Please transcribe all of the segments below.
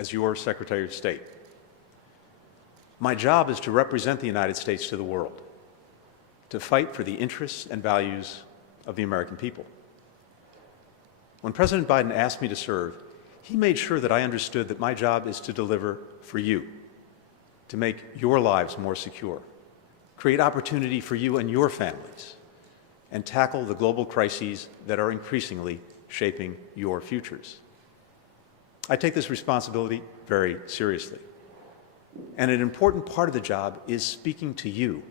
as your Secretary of State. My job is to represent the United States to the world, to fight for the interests and values of the American people. When President Biden asked me to serve, he made sure that I understood that my job is to deliver for you, to make your lives more secure, create opportunity for you and your families, and tackle the global crises that are increasingly shaping your futures. I take this responsibility very seriously. And an important part of the job is speaking to you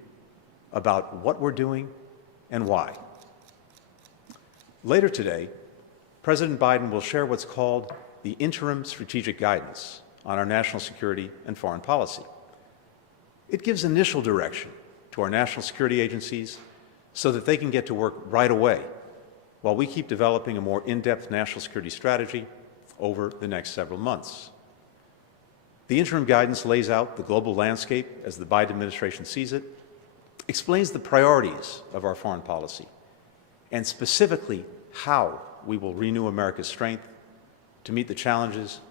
about what we're doing and why. Later today, President Biden will share what's called the Interim Strategic Guidance on our national security and foreign policy. It gives initial direction to our national security agencies so that they can get to work right away while we keep developing a more in-depth national security strategy over the next several months. The interim guidance lays out the global landscape as the Biden administration sees it, explains the priorities of our foreign policy, and specifically how we will renew America's strength to meet the challenges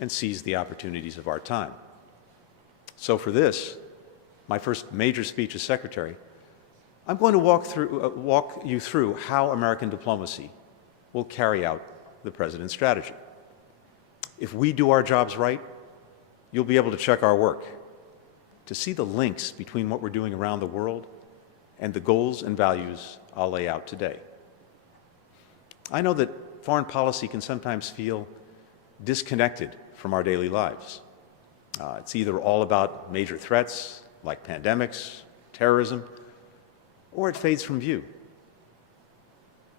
and seize the opportunities of our time. So for this, my first major speech as Secretary, I'm going to walk you through how American diplomacy will carry out the President's strategy. If we do our jobs right, you'll be able to check our work, to see the links between what we're doing around the world and the goals and values I'll lay out today. I know that foreign policy can sometimes feel disconnected from our daily lives. It's either all about major threats like pandemics, terrorism, or it fades from view.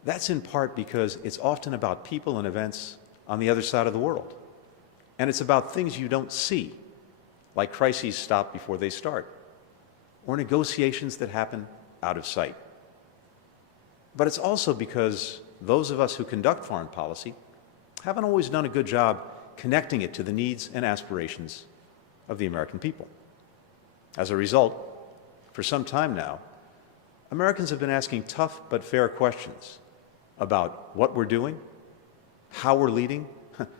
That's in part because it's often about people and events on the other side of the world. And it's about things you don't see, like crises stop before they start, or negotiations that happen out of sight. But it's also because those of us who conduct foreign policy haven't always done a good job connecting it to the needs and aspirations of the American people. As a result, for some time now, Americans have been asking tough but fair questions about what we're doing, how we're leading,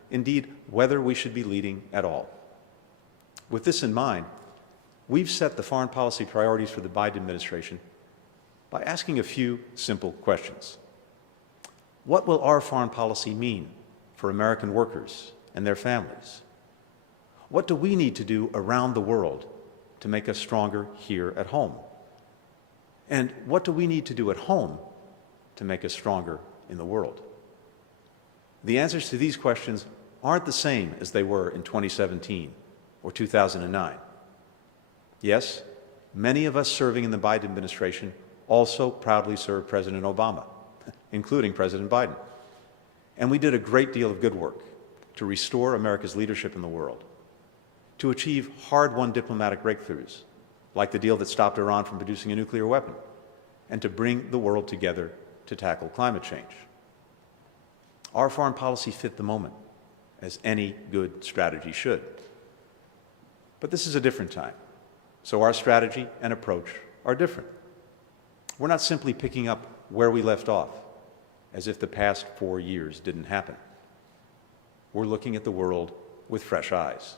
indeed, whether we should be leading at all. With this in mind, we've set the foreign policy priorities for the Biden administration by asking a few simple questions. What will our foreign policy mean for American workers and their families? What do we need to do around the world to make us stronger here at home? And what do we need to do at home to make us stronger in the world? The answers to these questions aren't the same as they were in 2017 or 2009. Yes, many of us serving in the Biden administration also proudly served President Obama, including President Biden. And we did a great deal of good work to restore America's leadership in the world, to achieve hard-won diplomatic breakthroughs, like the deal that stopped Iran from producing a nuclear weapon, and to bring the world together to tackle climate change. Our foreign policy fit the moment, as any good strategy should. But this is a different time, so our strategy and approach are different. We're not simply picking up where we left off, as if the past 4 years didn't happen. We're looking at the world with fresh eyes.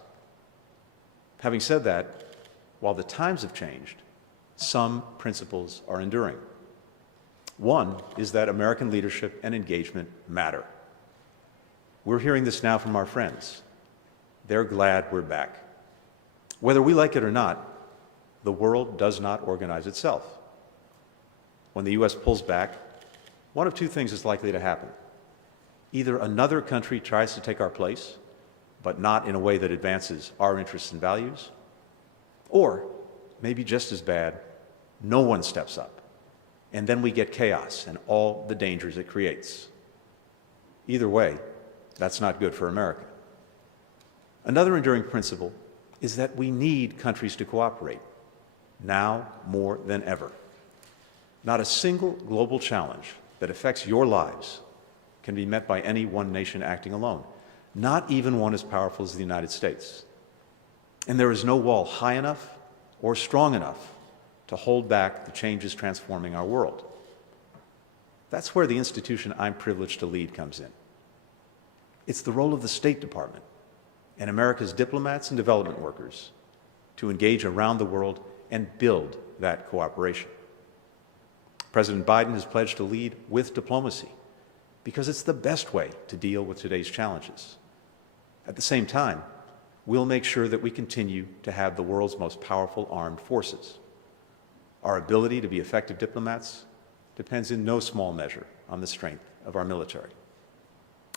Having said that, while the times have changed, some principles are enduring. One is that American leadership and engagement matter. We're hearing this now from our friends. They're glad we're back. Whether we like it or not, the world does not organize itself. When the U.S. pulls back, one of two things is likely to happen. Either another country tries to take our place, but not in a way that advances our interests and values, or, maybe just as bad, no one steps up, and then we get chaos and all the dangers it creates. Either way, that's not good for America. Another enduring principle is that we need countries to cooperate, now more than ever. Not a single global challenge that affects your lives can be met by any one nation acting alone, not even one as powerful as the United States. And there is no wall high enough or strong enough to hold back the changes transforming our world. That's where the institution I'm privileged to lead comes in. It's the role of the State Department, and America's diplomats and development workers to engage around the world and build that cooperation. President Biden has pledged to lead with diplomacy because it's the best way to deal with today's challenges. At the same time, we'll make sure that we continue to have the world's most powerful armed forces. Our ability to be effective diplomats depends in no small measure on the strength of our military.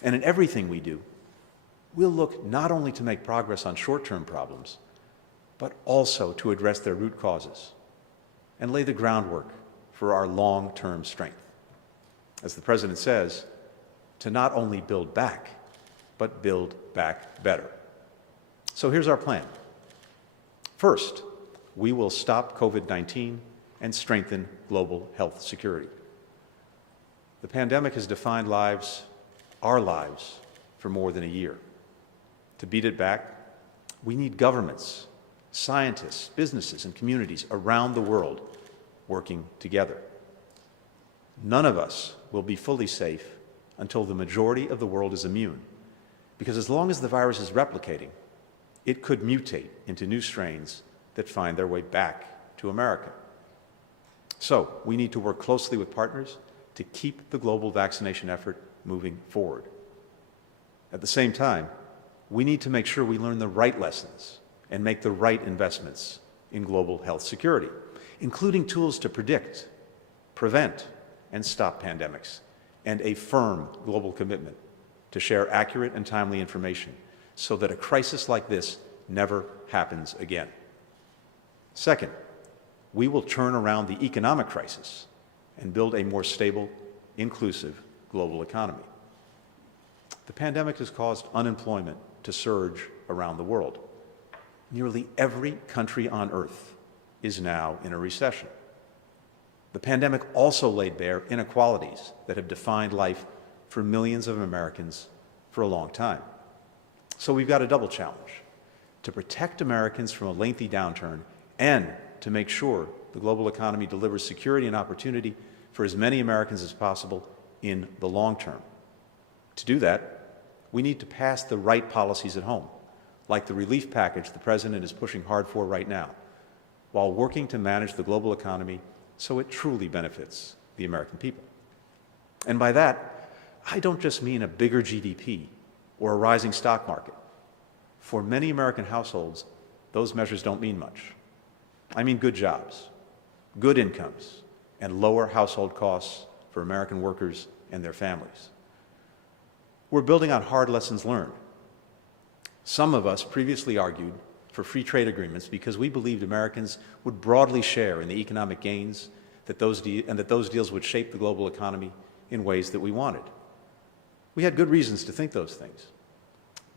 And in everything we do, we'll look not only to make progress on short-term problems, but also to address their root causes and lay the groundwork for our long-term strength. As the President says, to not only build back, but build back better. So here's our plan. First, we will stop COVID-19 and strengthen global health security. The pandemic has defined lives, our lives, for more than a year. To beat it back, we need governments, scientists, businesses, and communities around the world working together. None of us will be fully safe until the majority of the world is immune, because as long as the virus is replicating, it could mutate into new strains that find their way back to America. So we need to work closely with partners to keep the global vaccination effort moving forward. At the same time, we need to make sure we learn the right lessons and make the right investments in global health security, including tools to predict, prevent, and stop pandemics, and a firm global commitment to share accurate and timely information so that a crisis like this never happens again. Second, we will turn around the economic crisis and build a more stable, inclusive global economy. The pandemic has caused unemployment to surge around the world. Nearly every country on earth is now in a recession. The pandemic also laid bare inequalities that have defined life for millions of Americans for a long time. So we've got a double challenge: to protect Americans from a lengthy downturn and to make sure the global economy delivers security and opportunity for as many Americans as possible in the long term. To do that, we need to pass the right policies at home, like the relief package the President is pushing hard for right now, while working to manage the global economy so it truly benefits the American people. And by that, I don't just mean a bigger GDP or a rising stock market. For many American households, those measures don't mean much. I mean good jobs, good incomes, and lower household costs for American workers and their families. We're building on hard lessons learned. Some of us previously argued for free trade agreements because we believed Americans would broadly share in the economic gains that those deals would shape the global economy in ways that we wanted. We had good reasons to think those things,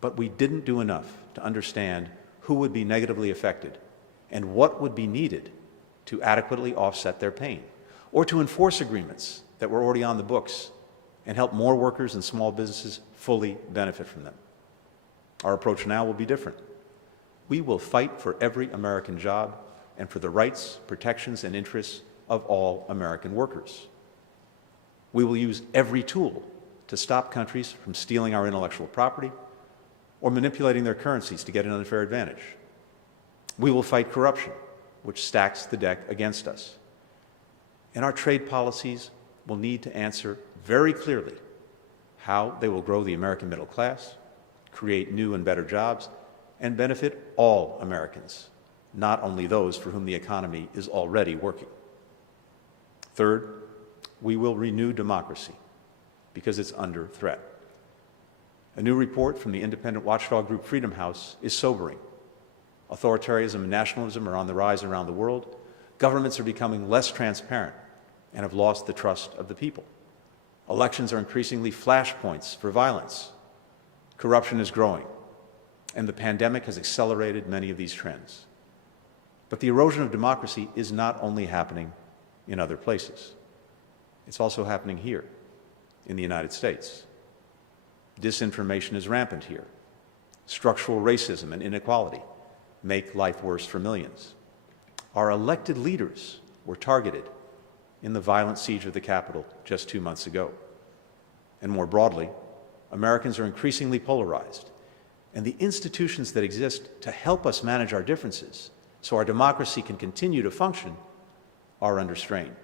but we didn't do enough to understand who would be negatively affected and what would be needed to adequately offset their pain, or to enforce agreements that were already on the books and help more workers and small businesses fully benefit from them. Our approach now will be different. We will fight for every American job and for the rights, protections, and interests of all American workers. We will use every tool to stop countries from stealing our intellectual property or manipulating their currencies to get an unfair advantage. We will fight corruption, which stacks the deck against us. And our trade policies will need to answer very clearly how they will grow the American middle class, create new and better jobs, and benefit all Americans, not only those for whom the economy is already working. Third, we will renew democracy because it's under threat. A new report from the independent watchdog group Freedom House is sobering. Authoritarianism and nationalism are on the rise around the world. Governments are becoming less transparent and have lost the trust of the people. Elections are increasingly flashpoints for violence. Corruption is growing, and the pandemic has accelerated many of these trends. But the erosion of democracy is not only happening in other places. It's also happening here in the United States. Disinformation is rampant here. Structural racism and inequality make life worse for millions. Our elected leaders were targeted in the violent siege of the Capitol just 2 months ago. And more broadly, Americans are increasingly polarized, and the institutions that exist to help us manage our differences so our democracy can continue to function are under strain.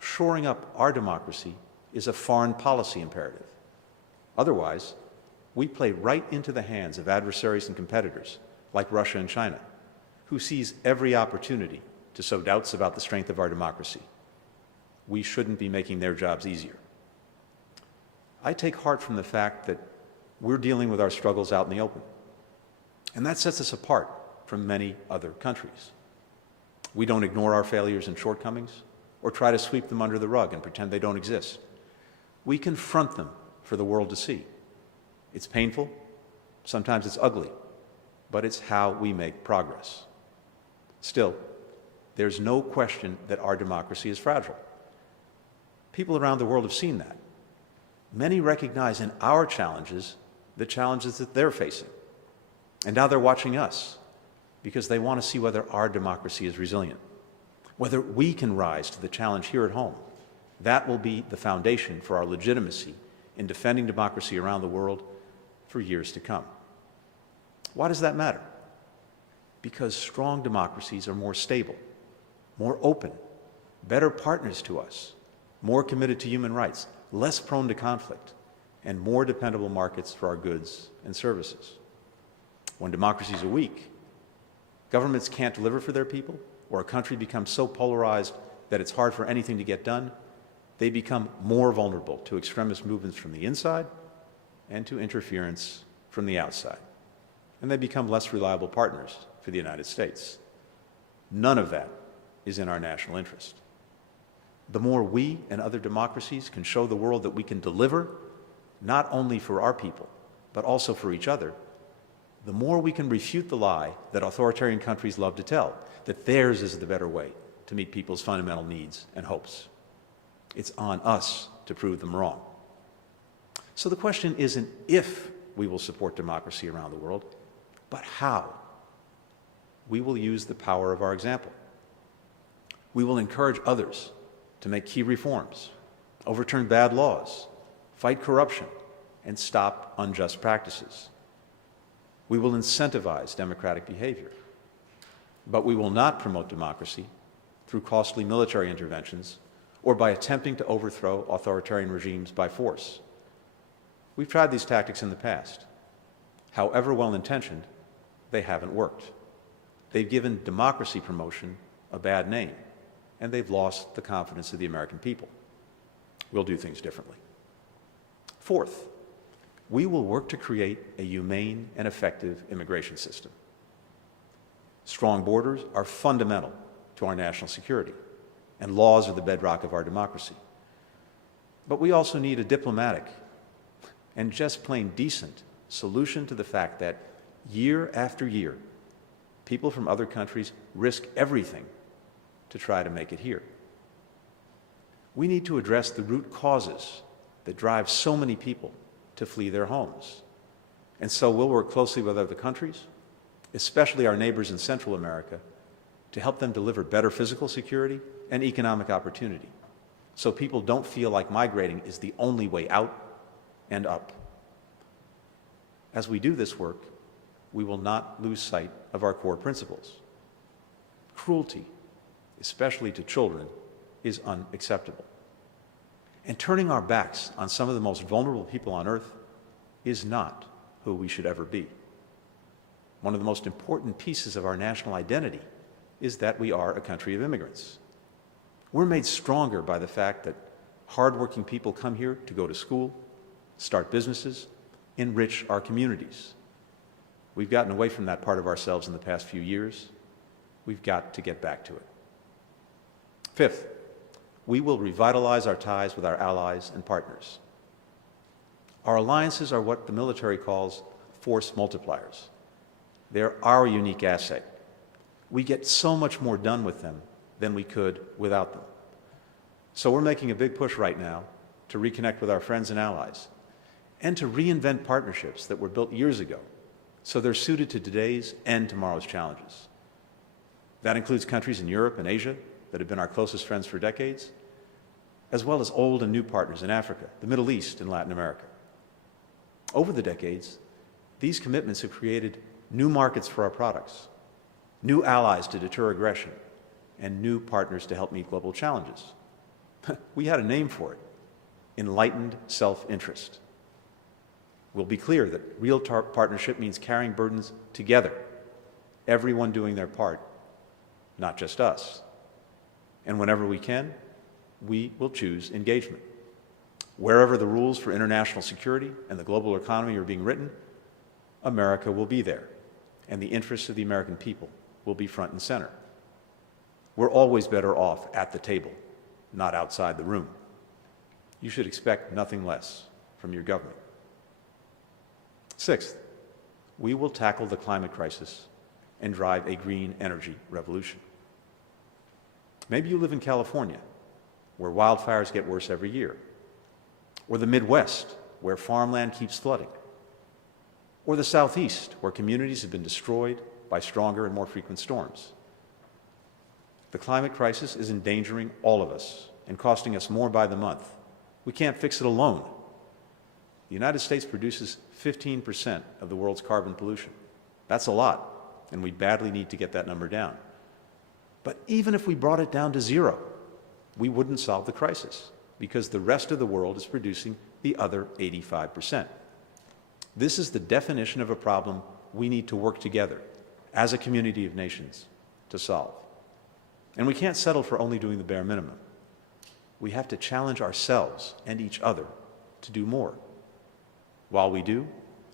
Shoring up our democracy is a foreign policy imperative. Otherwise, we play right into the hands of adversaries and competitors like Russia and China, who seize every opportunity to sow doubts about the strength of our democracy. We shouldn't be making their jobs easier. I take heart from the fact that we're dealing with our struggles out in the open, and that sets us apart from many other countries. We don't ignore our failures and shortcomings or try to sweep them under the rug and pretend they don't exist. We confront them for the world to see. It's painful, sometimes it's ugly, but it's how we make progress. Still, there's no question that our democracy is fragile. People around the world have seen that. Many recognize in our challenges the challenges that they're facing. And now they're watching us because they want to see whether our democracy is resilient, whether we can rise to the challenge here at home. That will be the foundation for our legitimacy in defending democracy around the world for years to come. Why does that matter? Because strong democracies are more stable, more open, better partners to us, more committed to human rights, less prone to conflict, and more dependable markets for our goods and services. When democracies are weak, governments can't deliver for their people, or a country becomes so polarized that it's hard for anything to get done, they become more vulnerable to extremist movements from the inside and to interference from the outside. And they become less reliable partners for the United States. None of that is in our national interest. The more we and other democracies can show the world that we can deliver, not only for our people, but also for each other, the more we can refute the lie that authoritarian countries love to tell, that theirs is the better way to meet people's fundamental needs and hopes. It's on us to prove them wrong. So the question isn't if we will support democracy around the world, but how. We will use the power of our example. We will encourage others to make key reforms, overturn bad laws, fight corruption, and stop unjust practices. We will incentivize democratic behavior, but we will not promote democracy through costly military interventions or by attempting to overthrow authoritarian regimes by force. We've tried these tactics in the past. However well-intentioned, they haven't worked. They've given democracy promotion a bad name, and they've lost the confidence of the American people. We'll do things differently. Fourth, we will work to create a humane and effective immigration system. Strong borders are fundamental to our national security, and laws are the bedrock of our democracy. But we also need a diplomatic and just plain decent solution to the fact that year after year, people from other countries risk everything to try to make it here. We need to address the root causes that drive so many people to flee their homes. And so we'll work closely with other countries, especially our neighbors in Central America, to help them deliver better physical security and economic opportunity, so people don't feel like migrating is the only way out and up. As we do this work, we will not lose sight of our core principles. Cruelty, especially to children, is unacceptable. And turning our backs on some of the most vulnerable people on earth is not who we should ever be. One of the most important pieces of our national identity is that we are a country of immigrants. We're made stronger by the fact that hardworking people come here to go to school, start businesses, enrich our communities. We've gotten away from that part of ourselves in the past few years. We've got to get back to it. Fifth, we will revitalize our ties with our allies and partners. Our alliances are what the military calls force multipliers. They're our unique asset. We get so much more done with them than we could without them. So we're making a big push right now to reconnect with our friends and allies and to reinvent partnerships that were built years ago so they're suited to today's and tomorrow's challenges. That includes countries in Europe and Asia that have been our closest friends for decades, as well as old and new partners in Africa, the Middle East, and Latin America. Over the decades, These commitments have created new markets for our products, new allies to deter aggression, and new partners to help meet global challenges. We had a name for it: enlightened self-interest. We'll be clear that real partnership means carrying burdens together, everyone doing their part, not just us. And whenever we can, we will choose engagement. Wherever the rules for international security and the global economy are being written, America will be there, and the interests of the American people will be front and center. We're always better off at the table, not outside the room. You should expect nothing less from your government. Sixth, we will tackle the climate crisis and drive a green energy revolution. Maybe you live in California, where wildfires get worse every year, or the Midwest, where farmland keeps flooding, or the Southeast, where communities have been destroyed by stronger and more frequent storms. The climate crisis is endangering all of us and costing us more by the month. We can't fix it alone. The United States produces 15% of the world's carbon pollution. That's a lot, and we badly need to get that number down. But even if we brought it down to zero, we wouldn't solve the crisis, because the rest of the world is producing the other 85%. This is the definition of a problem we need to work together as a community of nations to solve. And we can't settle for only doing the bare minimum. We have to challenge ourselves and each other to do more. While we do,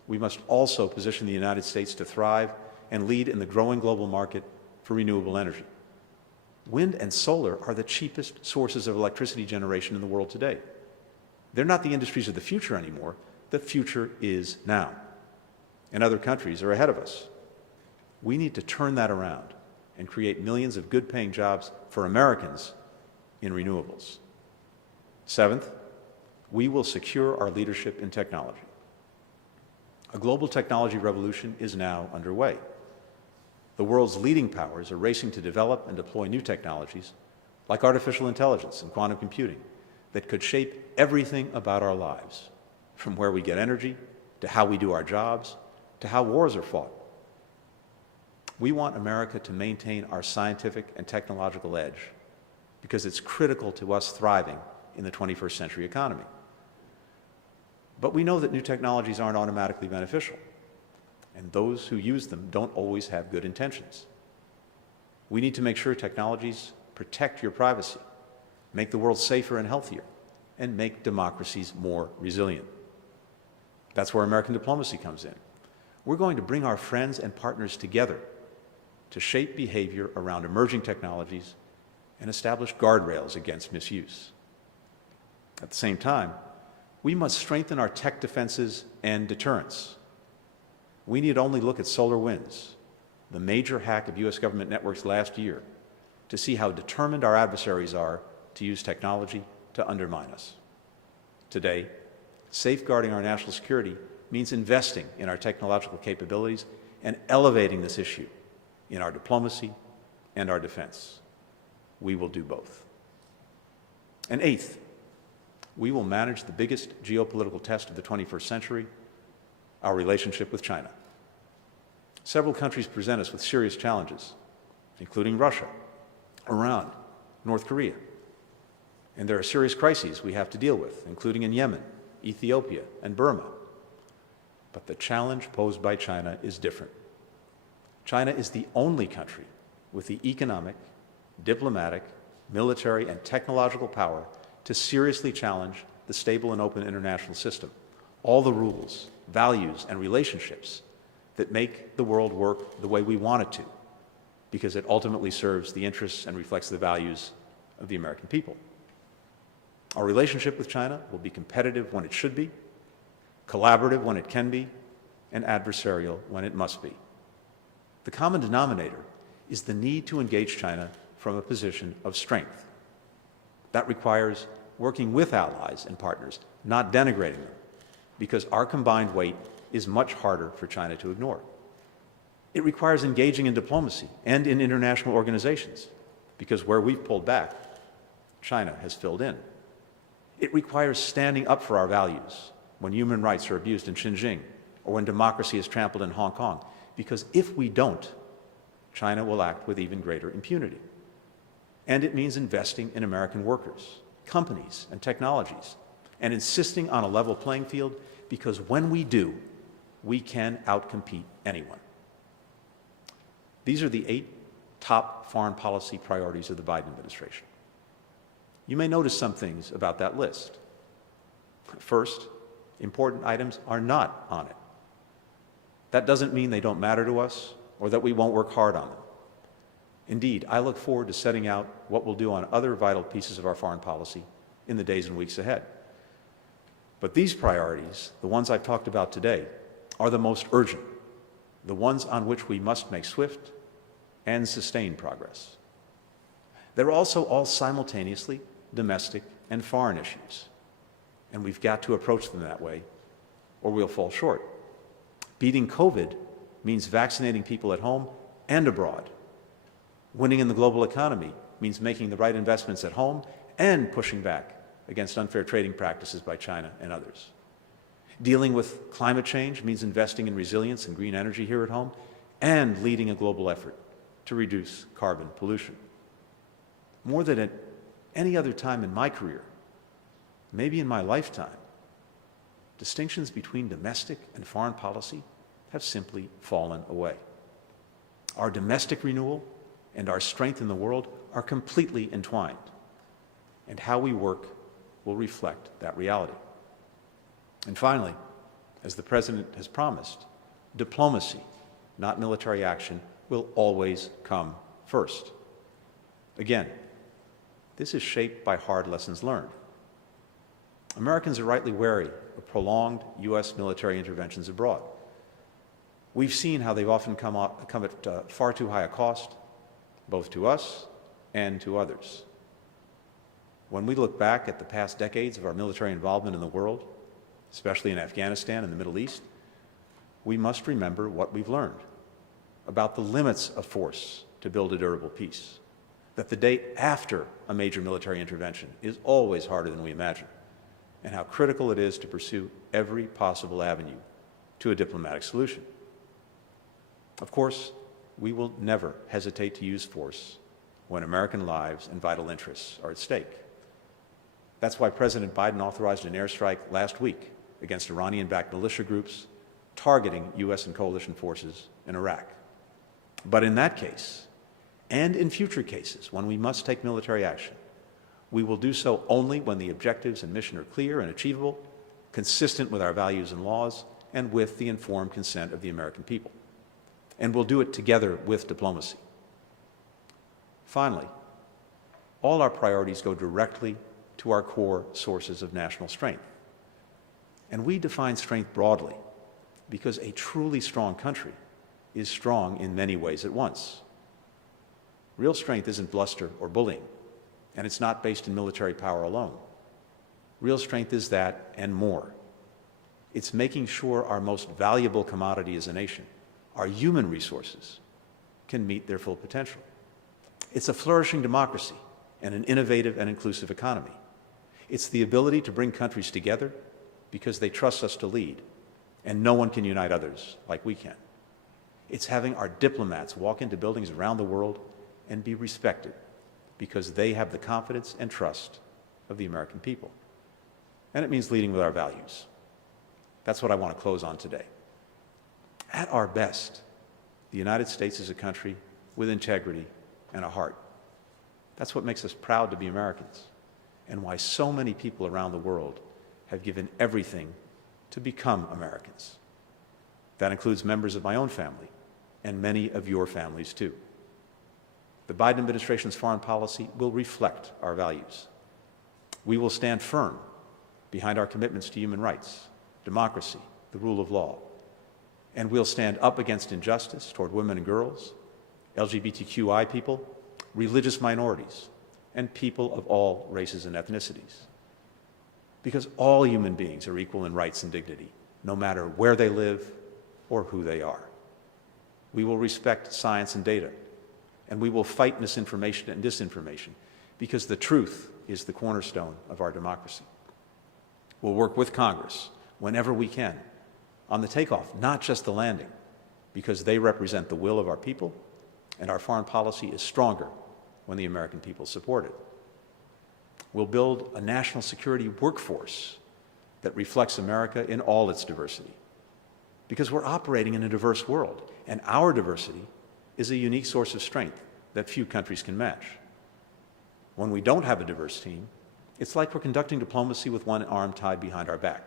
we must also position the United States to thrive and lead in the growing global market for renewable energy. Wind and solar are the cheapest sources of electricity generation in the world today. They're not the industries of the future anymore. The future is now. And other countries are ahead of us. We need to turn that around and create millions of good-paying jobs for Americans in renewables. Seventh, we will secure our leadership in technology. A global technology revolution is now underway. The world's leading powers are racing to develop and deploy new technologies, like artificial intelligence and quantum computing, that could shape everything about our lives, from where we get energy, to how we do our jobs, to how wars are fought. We want America to maintain our scientific and technological edge, because it's critical to us thriving in the 21st century economy. But we know that new technologies aren't automatically beneficial, and those who use them don't always have good intentions. We need to make sure technologies protect your privacy, make the world safer and healthier, and make democracies more resilient. That's where American diplomacy comes in. We're going to bring our friends and partners together to shape behavior around emerging technologies and establish guardrails against misuse. At the same time, we must strengthen our tech defenses and deterrence. We need only look at SolarWinds, the major hack of U.S. government networks last year, to see how determined our adversaries are to use technology to undermine us. Today, safeguarding our national security means investing in our technological capabilities and elevating this issue in our diplomacy and our defense. We will do both. And eighth, we will manage the biggest geopolitical test of the 21st century, our relationship with China. Several countries present us with serious challenges, including Russia, Iran, North Korea. And there are serious crises we have to deal with, including in Yemen, Ethiopia, and Burma. But the challenge posed by China is different. China is the only country with the economic, diplomatic, military, and technological power to seriously challenge the stable and open international system, all the rules, values, and relationships that make the world work the way we want it to, because it ultimately serves the interests and reflects the values of the American people. Our relationship with China will be competitive when it should be, collaborative when it can be, and adversarial when it must be. The common denominator is the need to engage China from a position of strength. That requires working with allies and partners, not denigrating them, because our combined weight is much harder for China to ignore. It requires engaging in diplomacy and in international organizations, because where we've pulled back, China has filled in. It requires standing up for our values when human rights are abused in Xinjiang or when democracy is trampled in Hong Kong, because if we don't, China will act with even greater impunity. And it means investing in American workers, companies, and technologies, and insisting on a level playing field, because when we do, we can outcompete anyone. These are the 8 top foreign policy priorities of the Biden administration. You may notice some things about that list. First, important items are not on it. That doesn't mean they don't matter to us or that we won't work hard on them. Indeed, I look forward to setting out what we'll do on other vital pieces of our foreign policy in the days and weeks ahead. But these priorities, the ones I've talked about today, are the most urgent, the ones on which we must make swift and sustained progress. They're also all simultaneously domestic and foreign issues, and we've got to approach them that way, or we'll fall short. Beating COVID means vaccinating people at home and abroad. Winning in the global economy means making the right investments at home and pushing back against unfair trading practices by China and others. Dealing with climate change means investing in resilience and green energy here at home and leading a global effort to reduce carbon pollution. More than at any other time in my career, maybe in my lifetime, distinctions between domestic and foreign policy have simply fallen away. Our domestic renewal and our strength in the world are completely entwined, and how we work will reflect that reality. And finally, as the President has promised, diplomacy, not military action, will always come first. Again, this is shaped by hard lessons learned. Americans are rightly wary of prolonged U.S. military interventions abroad. We've seen how they've often come at far too high a cost, both to us and to others. When we look back at the past decades of our military involvement in the world, especially in Afghanistan and the Middle East, we must remember what we've learned about the limits of force to build a durable peace, that the day after a major military intervention is always harder than we imagine, and how critical it is to pursue every possible avenue to a diplomatic solution. Of course, we will never hesitate to use force when American lives and vital interests are at stake. That's why President Biden authorized an airstrike last week against Iranian-backed militia groups targeting U.S. and coalition forces in Iraq. But in that case, and in future cases when we must take military action, we will do so only when the objectives and mission are clear and achievable, consistent with our values and laws, and with the informed consent of the American people. And we'll do it together with diplomacy. Finally, all our priorities go directly to our core sources of national strength. And we define strength broadly because a truly strong country is strong in many ways at once. Real strength isn't bluster or bullying, and it's not based in military power alone. Real strength is that and more. It's making sure our most valuable commodity as a nation, our human resources, can meet their full potential. It's a flourishing democracy and an innovative and inclusive economy. It's the ability to bring countries together because they trust us to lead, and no one can unite others like we can. It's having our diplomats walk into buildings around the world and be respected because they have the confidence and trust of the American people. And it means leading with our values. That's what I want to close on today. At our best, the United States is a country with integrity and a heart. That's what makes us proud to be Americans, and why so many people around the world have given everything to become Americans. That includes members of my own family and many of your families too. The Biden administration's foreign policy will reflect our values. We will stand firm behind our commitments to human rights, democracy, the rule of law, and we'll stand up against injustice toward women and girls, LGBTQI people, religious minorities, and people of all races and ethnicities. Because all human beings are equal in rights and dignity, no matter where they live or who they are. We will respect science and data, and we will fight misinformation and disinformation, because the truth is the cornerstone of our democracy. We'll work with Congress whenever we can on the takeoff, not just the landing, because they represent the will of our people, and our foreign policy is stronger when the American people support it. We'll build a national security workforce that reflects America in all its diversity, because we're operating in a diverse world, and our diversity is a unique source of strength that few countries can match. When we don't have a diverse team, it's like we're conducting diplomacy with one arm tied behind our back.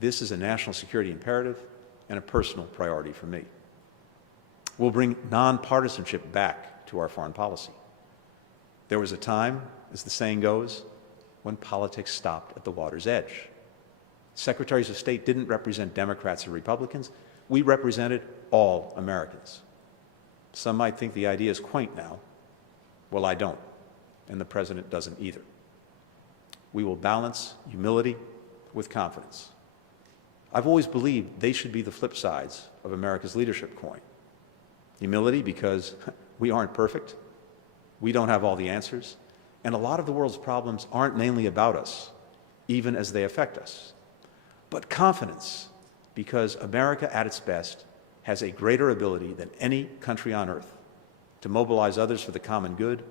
This is a national security imperative and a personal priority for me. We'll bring nonpartisanship back to our foreign policy. There was a time, as the saying goes, when politics stopped at the water's edge. Secretaries of State didn't represent Democrats or Republicans. We represented all Americans. Some might think the idea is quaint now. Well, I don't, and the President doesn't either. We will balance humility with confidence. I've always believed they should be the flip sides of America's leadership coin. Humility because we aren't perfect, we don't have all the answers, and a lot of the world's problems aren't mainly about us, even as they affect us. But confidence because America at its best has a greater ability than any country on earth to mobilize others for the common good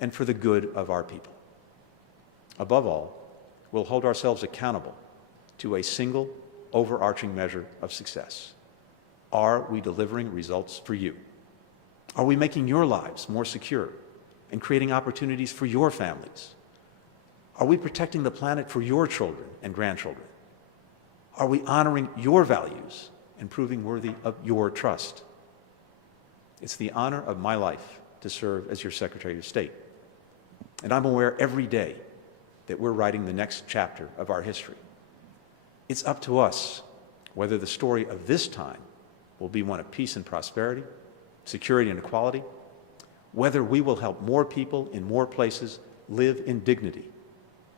and for the good of our people. Above all, we'll hold ourselves accountable to a single overarching measure of success. Are we delivering results for you? Are we making your lives more secure and creating opportunities for your families? Are we protecting the planet for your children and grandchildren? Are we honoring your values and proving worthy of your trust? It's the honor of my life to serve as your Secretary of State. And I'm aware every day that we're writing the next chapter of our history. It's up to us whether the story of this time will be one of peace and prosperity, security and equality, whether we will help more people in more places live in dignity,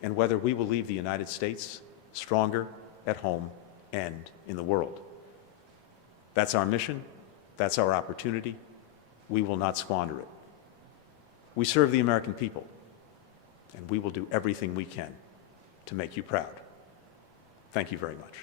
and whether we will leave the United States stronger at home and in the world. That's our mission. That's our opportunity. We will not squander it. We serve the American people, and we will do everything we can to make you proud. Thank you very much.